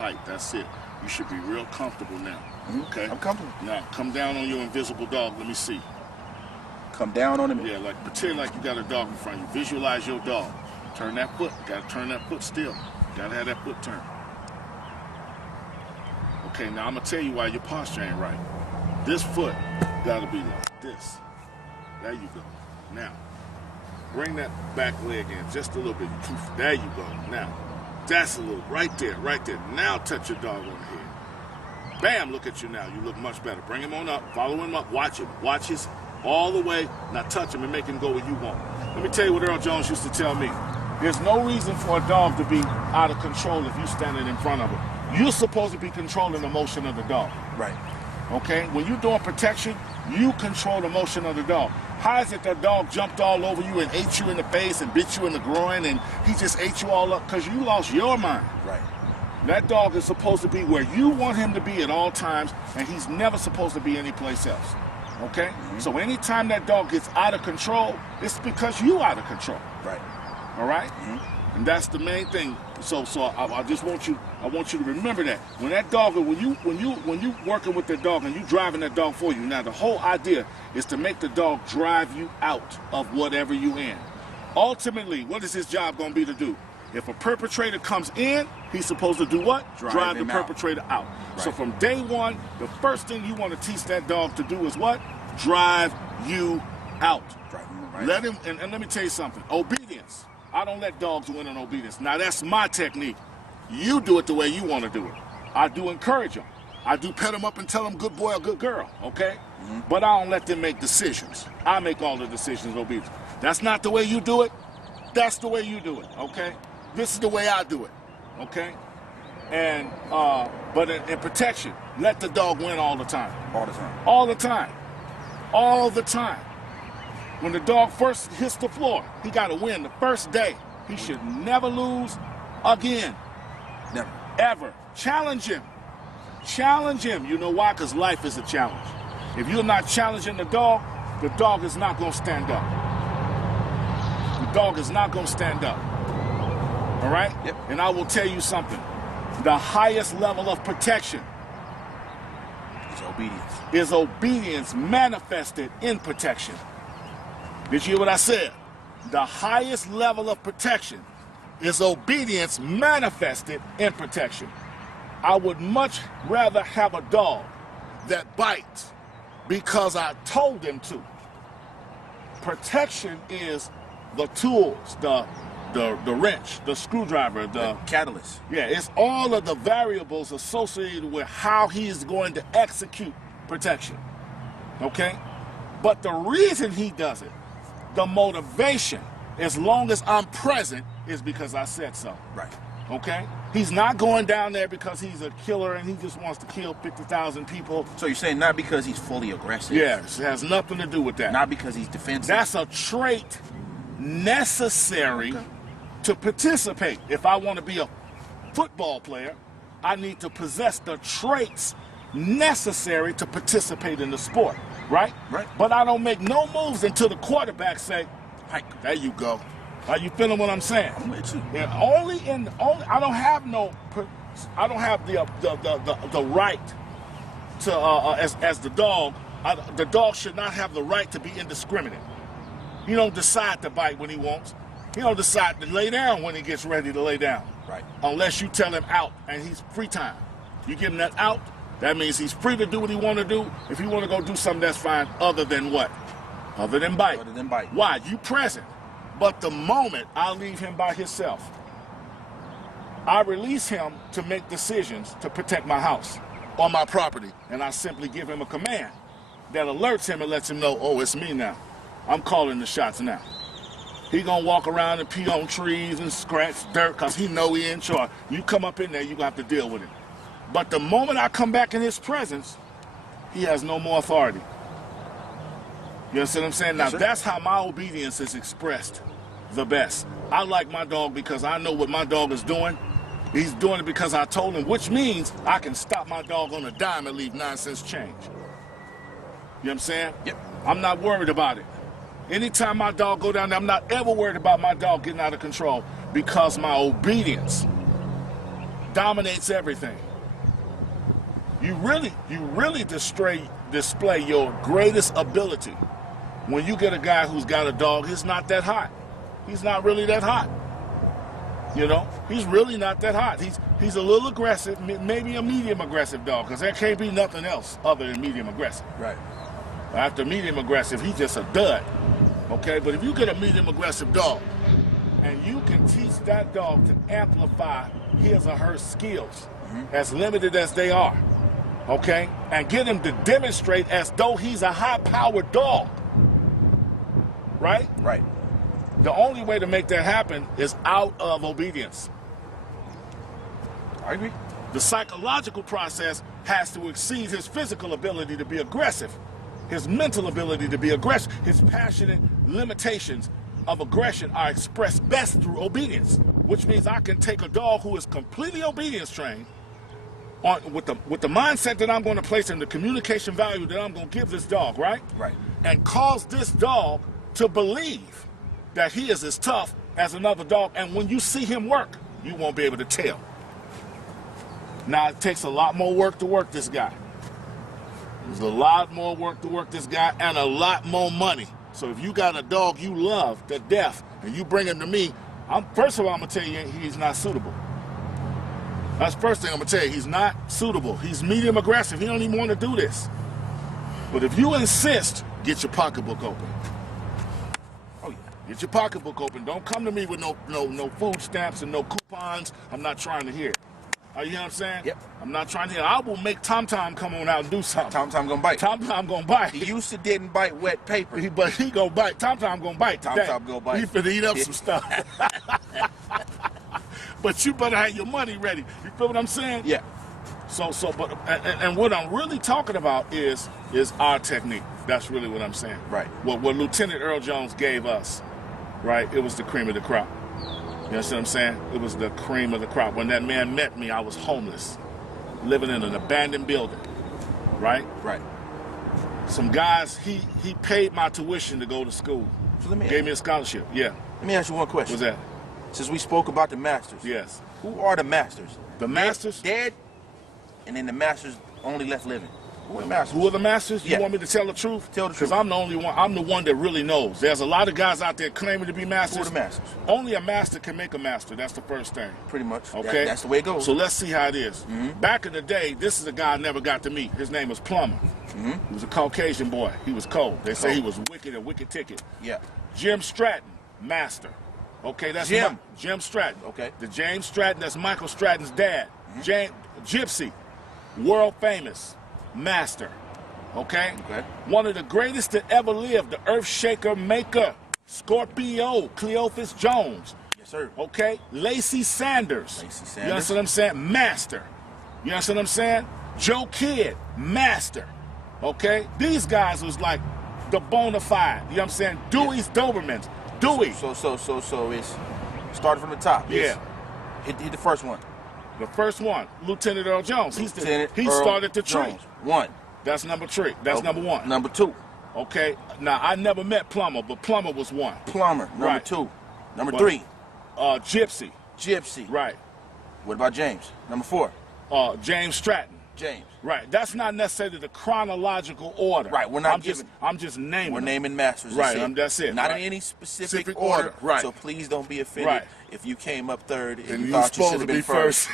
Right, that's it. You should be real comfortable now. Okay? I'm comfortable. Now, come down on your invisible dog. Let me see. Come down on him? Yeah, like pretend like you got a dog in front of you. Visualize your dog. Turn that foot. You gotta turn that foot still. You gotta have that foot turned. Okay, now I'm gonna tell you why your posture ain't right. This foot gotta be like this. There you go. Now, bring that back leg in just a little bit. There you go. Now, that's a little, right there, right there. Now touch your dog on the head. Bam, look at you now. You look much better. Bring him on up, follow him up, watch him. Watch his all the way. Now touch him and make him go where you want. Let me tell you what Earl Jones used to tell me. There's no reason for a dog to be out of control if you're standing in front of him. You're supposed to be controlling the motion of the dog. Right. Okay? When you're doing protection, you control the motion of the dog. How is it the dog jumped all over you and ate you in the face and bit you in the groin and he just ate you all up? Because you lost your mind. Right. That dog is supposed to be where you want him to be at all times, and he's never supposed to be anyplace else. Okay? Mm-hmm. So anytime that dog gets out of control, it's because you out of control. Right. All right? Mm-hmm. And that's the main thing. So I just want you to remember that. When that dog, when you working with that dog and you driving that dog for you, now the whole idea is to make the dog drive you out of whatever you in. Ultimately, what is his job going to be to do? If a perpetrator comes in, he's supposed to do what? Drive the perpetrator out. Right. So from day one, the first thing you want to teach that dog to do is what? Drive you out. Right. Let him, and let me tell you something. Obedience. I don't let dogs win on obedience. Now, that's my technique. You do it the way you want to do it. I do encourage them. I do pet them up and tell them good boy or good girl, okay? Mm-hmm. But I don't let them make decisions. I make all the decisions obedience. That's not the way you do it. That's the way you do it, okay? This is the way I do it, okay? And, but in protection, let the dog win all the time. All the time. All the time. All the time. When the dog first hits the floor, he got to win the first day. He should never lose again. Never. Ever. Challenge him. Challenge him. You know why? Because life is a challenge. If you're not challenging the dog is not going to stand up. The dog is not going to stand up. All right? Yep. And I will tell you something. The highest level of protection is obedience manifested in protection. Did you hear what I said? The highest level of protection is obedience manifested in protection. I would much rather have a dog that bites because I told him to. Protection is the tools, the wrench, the screwdriver, the catalyst. Yeah, it's all of the variables associated with how he is going to execute protection. Okay? But the reason he does it, the motivation, as long as I'm present, is because I said so. Right. Okay? He's not going down there because he's a killer and he just wants to kill 50,000 people. So you're saying not because he's fully aggressive? Yes, it has nothing to do with that. Not because he's defensive? That's a trait necessary to participate. If I want to be a football player, I need to possess the traits necessary to participate in the sport. Right? Right. But I don't make no moves until the quarterback say, "Hike, there you go." Are you feeling what I'm saying? I'm with you. Yeah, I don't have the right to as the dog. The dog should not have the right to be indiscriminate. He don't decide to bite when he wants. He don't decide to lay down when he gets ready to lay down. Right. Unless you tell him out and he's free time. You give him that out. That means he's free to do what he want to do. If he want to go do something, that's fine. Other than what? Other than bite. Other than bite. Why? You present. But the moment I leave him by himself, I release him to make decisions to protect my house or my property. And I simply give him a command that alerts him and lets him know, oh, it's me now. I'm calling the shots now. He gonna walk around and pee on trees and scratch dirt because he know he in charge. You come up in there, you gonna have to deal with it. But the moment I come back in his presence, he has no more authority. You understand what I'm saying? Now, Yes, sir. That's how my obedience is expressed the best. I like my dog because I know what my dog is doing. He's doing it because I told him, which means I can stop my dog on a dime and leave 9 cents change. You know what I'm saying? Yep. I'm not worried about it. Anytime my dog go down there, I'm not ever worried about my dog getting out of control because my obedience dominates everything. You really display your greatest ability when you get a guy who's got a dog. He's not that hot. He's not really that hot. You know, he's really not that hot. He's a little aggressive, maybe a medium aggressive dog, because there can't be nothing else other than medium aggressive. Right. After medium aggressive, he's just a dud. Okay, but if you get a medium aggressive dog and you can teach that dog to amplify his or her skills, as limited as they are, okay, and get him to demonstrate as though he's a high-powered dog, right? Right. The only way to make that happen is out of obedience. I agree. The psychological process has to exceed his physical ability to be aggressive, his mental ability to be aggressive. His passionate limitations of aggression are expressed best through obedience, which means I can take a dog who is completely obedience trained with the mindset that I'm going to place in the communication value that I'm going to give this dog, right? Right. And cause this dog to believe that he is as tough as another dog. And when you see him work, you won't be able to tell. Now, it takes a lot more work to work this guy. There's a lot more work to work this guy and a lot more money. So if you got a dog you love to death and you bring him to me, first of all, I'm going to tell you he's not suitable. That's the first thing I'm going to tell you. He's not suitable. He's medium aggressive. He don't even want to do this. But if you insist, get your pocketbook open. Oh, yeah. Get your pocketbook open. Don't come to me with no food stamps and no coupons. I'm not trying to hear it. You know what I'm saying? Yep. I'm not trying to hear it. I will make Tom come on out and do something. Tom gonna bite. Tom gonna bite. He used to didn't bite wet paper. But he gonna bite. Tom gonna bite today. Tom gonna bite. He finna eat up some stuff. But you better have your money ready. You feel what I'm saying? Yeah. And what I'm really talking about is our technique. That's really what I'm saying. Right. What Lieutenant Earl Jones gave us, right? It was the cream of the crop. You know what I'm saying? It was the cream of the crop. When that man met me, I was homeless, living in an abandoned building, right? Right. Some guys, he paid my tuition to go to school. So Gave me a scholarship. Yeah. Let me ask you one question. What's that? Since we spoke about the Masters. Yes. Who are the Masters? The Masters? Dead, and then the Masters only left living. Who are the Masters? Who are the Masters? Yeah. You want me to tell the truth? Tell the truth. Because I'm the only one. I'm the one that really knows. There's a lot of guys out there claiming to be masters. Who are the Masters? Only a master can make a master. That's the first thing. Pretty much. Okay. That's the way it goes. So let's see how it is. Back in the day, this is a guy I never got to meet. His name was Plummer. He was a Caucasian boy. He was cold. They say he was wicked, a wicked ticket. Yeah. Jim Stratton, master. Okay, that's Jim Stratton. Okay. The James Stratton, that's Michael Stratton's dad. Gypsy, world famous, master. Okay? One of the greatest to ever live, the earth shaker maker, Scorpio, Cleophas Jones. Yes, sir. Okay? Lacey Sanders. Lacey Sanders. You understand what I'm saying? Master. You understand what I'm saying? Joe Kidd, master. Okay? These guys was like the bona fide. You know what I'm saying? Dewey's Dobermans. Dewey. So it's started from the top. Yeah. Hit the first one. The first one, Lieutenant Earl Jones. He Earl started the tree. Jones. One. That's number three. That's number one. Number two. Okay. Now I never met Plummer, but Plummer was one. Plummer. Number Right. two. Number three. Gypsy. Gypsy. Right. What about James? Number four. James Stratton. James. Right. That's not necessarily the chronological order. Right. We're not I'm just naming. We're them. naming masters. Right. That's it. Not right. in any specific Specific order. order, right. So please don't be offended Right. if you came up third and And you you thought you supposed should to have be been first.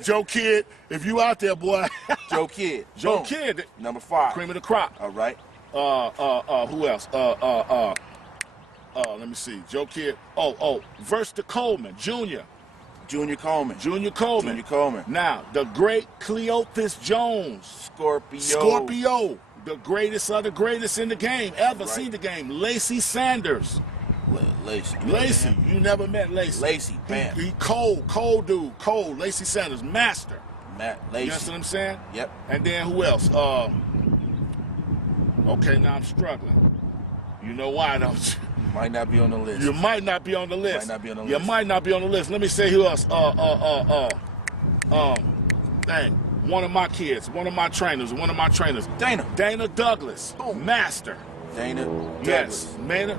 Joe Kidd, if you out there, boy. Joe Kidd. Joe Boom. Kidd. Number five. Cream of the crop. All right. Who else? Let me see. Joe Kidd. Verster Coleman, Jr. Junior Coleman. Junior Coleman. Junior Coleman. Now, the great Cleophas Jones. Scorpio. The greatest of the greatest in the game. Ever seen the game. Lacey Sanders. Lacey. You never met Lacey. Lacey. Bam. He cold dude. Cold. Lacey Sanders. Master. Matt Lacey. You understand what I'm saying? Yep. And then who else? Okay, now I'm struggling. You know why, don't you? Might not be on the list. You might not be on the list. Might not be on the You list. might not be on the list. Let me say who else. One of my kids, one of my trainers. Dana Douglas. Boom. Master. Dana Douglas. Yes,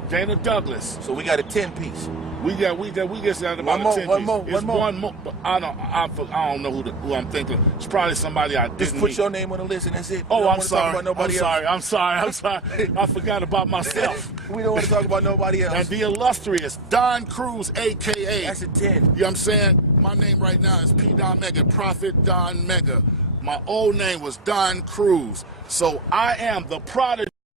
Dana Douglas. So we got a 10-piece. We get down to about One more, 10 one more, It's one more. one more. But I don't know who I'm thinking. It's probably somebody I didn't Just put meet. your name on the list and that's it. We Oh, don't I'm wanna talk sorry. about nobody else. I'm sorry. I forgot about myself. We don't want to talk about nobody else. And the illustrious Don Cruz, a.k.a. That's a 10. You know what I'm saying? My name right now is P. Don Mega, Prophet Don Mega. My old name was Don Cruz. So I am the prodigy.